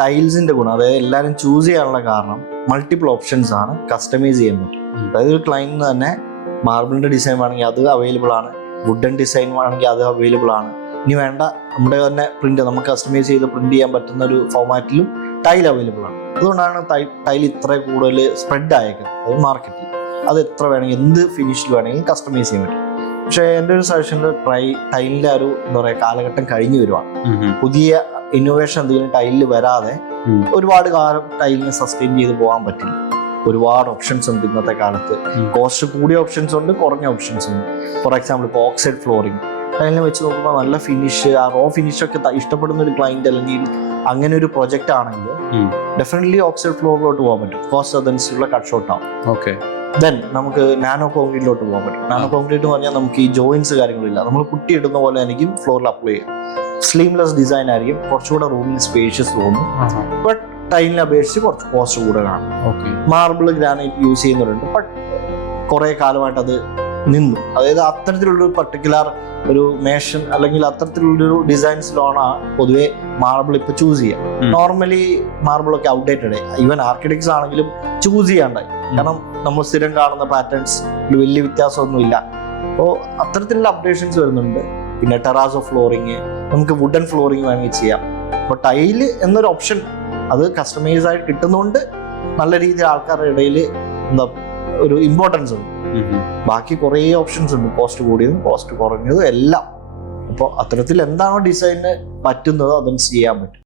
ടൈൽസിന്റെ ഗുണം, അതായത് എല്ലാവരും ചൂസ് ചെയ്യാനുള്ള കാരണം മൾട്ടിപ്പിൾ ഓപ്ഷൻസ് ആണ്, കസ്റ്റമൈസ് ചെയ്യാൻ പറ്റും. അതായത് ഒരു ക്ലയന്റിന് തന്നെ മാർബിളിന്റെ ഡിസൈൻ വേണമെങ്കിൽ അത് അവൈലബിൾ ആണ്, വുഡൻ ഡിസൈൻ വേണമെങ്കിൽ അത് അവൈലബിൾ ആണ്. ഇനി വേണ്ട നമ്മുടെ തന്നെ പ്രിന്റ് നമുക്ക് കസ്റ്റമൈസ് ചെയ്ത് പ്രിന്റ് ചെയ്യാൻ പറ്റുന്ന ഒരു ഫോർമാറ്റിലും ടൈൽ അവൈലബിൾ ആണ്. അതുകൊണ്ടാണ് ടൈൽ ഇത്ര കൂടുതൽ സ്പ്രെഡ് ആയേക്കുന്നത്. അതായത് മാർക്കറ്റിൽ അത് എത്ര വേണമെങ്കിൽ എന്ത് ഫിനിഷിൽ വേണമെങ്കിലും കസ്റ്റമൈസ് ചെയ്യാൻ പറ്റും. പക്ഷേ എൻ്റെ ഒരു സജഷനിൽ ടൈലിന്റെ ഒരു എന്താ പറയുക കാലഘട്ടം കഴിഞ്ഞു വരുവാണ്. പുതിയ ഇന്നോവേഷൻ എന്തെങ്കിലും ടൈലിൽ വരാതെ ഒരുപാട് കാലം ടൈലിനെ സസ്റ്റെയിൻ ചെയ്ത് പോകാൻ പറ്റില്ല. ഒരുപാട് ഓപ്ഷൻസ് ഉണ്ട് ഇന്നത്തെ കാലത്ത്. കോസ്റ്റ് കൂടിയ ഓപ്ഷൻസ് ഉണ്ട്, കുറഞ്ഞ ഓപ്ഷൻസ് ഉണ്ട്. ഫോർ എക്സാമ്പിൾ ഇപ്പോൾ ഓക്സൈഡ് ഫ്ലോറിംഗ് ടൈലിനെ വെച്ച് നോക്കുമ്പോൾ നല്ല ഫിനിഷ്, ആ റോ ഫിനിഷ് ഒക്കെ ഇഷ്ടപ്പെടുന്ന ഒരു ക്ലയന്റ് അല്ലെങ്കിൽ അങ്ങനെ ഒരു പ്രൊജക്റ്റ് ആണെങ്കിൽ ഡെഫിനറ്റ്ലി ഓക്സൈഡ് ഫ്ലോറിലോട്ട് പോകാൻ പറ്റും. കോസ്റ്റ് അതനുസരിച്ചുള്ള കട്ട് ഷോട്ട് ആവും. ഓക്കെ. ദെൻ നമുക്ക് നാനോ കോൺക്രീറ്റിലോട്ട് പോകാൻ പറ്റും. നാനോ കോൺക്രീറ്റ് എന്ന് പറഞ്ഞാൽ നമുക്ക് ഈ ജോയിൻസ് കാര്യങ്ങളില്ല, നമ്മൾ കുട്ടിയിടുന്ന പോലെ ആയിരിക്കും ഫ്ലോറിൽ അപ്ലൈ ചെയ്യാം. സ്ലീംലെസ് ഡിസൈൻ ആയിരിക്കും, കുറച്ചുകൂടെ റൂമിന് സ്പേഷ്യസ് തോന്നും. ബട്ട് ടൈലിനെ അപേക്ഷിച്ച് കുറച്ച് കോസ്റ്റ് കൂടുതലാണ്. മാർബിൾ ഗ്രാനൈറ്റ് യൂസ് ചെയ്യുന്നവരുണ്ട്, ബട്ട് കുറെ കാലമായിട്ട് അത് നിന്നു. അതായത് അത്തരത്തിലുള്ളൊരു പർട്ടിക്കുലർ ഒരു മേഷൻ അല്ലെങ്കിൽ അത്തരത്തിലുള്ളൊരു ഡിസൈൻസിലാണ് പൊതുവെ മാർബിൾ ഇപ്പൊ ചൂസ് ചെയ്യാം. നോർമലി മാർബിളൊക്കെ ഔട്ട്ഡേറ്റഡ്, ഈവൻ ആർക്കിടെക്ട്സ് ആണെങ്കിലും ചൂസ് ചെയ്യാണ്ടായി. കാരണം നമ്മൾ സ്ഥിരം കാണുന്ന പാറ്റേൺസ് വലിയ വ്യത്യാസമൊന്നുമില്ല. അപ്പോൾ അത്തരത്തിലുള്ള അപ്ഡേഷൻസ് വരുന്നുണ്ട്. പിന്നെ ടെറാസോ ഫ്ലോറിങ്, നമുക്ക് വുഡൻ ഫ്ലോറിങ് വേണമെങ്കിൽ ചെയ്യാം. അപ്പോൾ ടൈല് എന്നൊരു ഓപ്ഷൻ അത് കസ്റ്റമൈസ് ആയിട്ട് കിട്ടുന്നതുകൊണ്ട് നല്ല രീതിയിൽ ആൾക്കാരുടെ ഇടയിൽ എന്താ ഒരു ഇമ്പോർട്ടൻസ് ഉണ്ട്. ബാക്കി കുറേ ഓപ്ഷൻസ് ഉണ്ട്, കോസ്റ്റ് കൂടിയതും കോസ്റ്റ് കുറഞ്ഞതും എല്ലാം. അപ്പോൾ അത്തരത്തിൽ എന്താണോ ഡിസൈനിന് പറ്റുന്നത് അതനുസരിച്ച് ചെയ്യാൻ പറ്റും.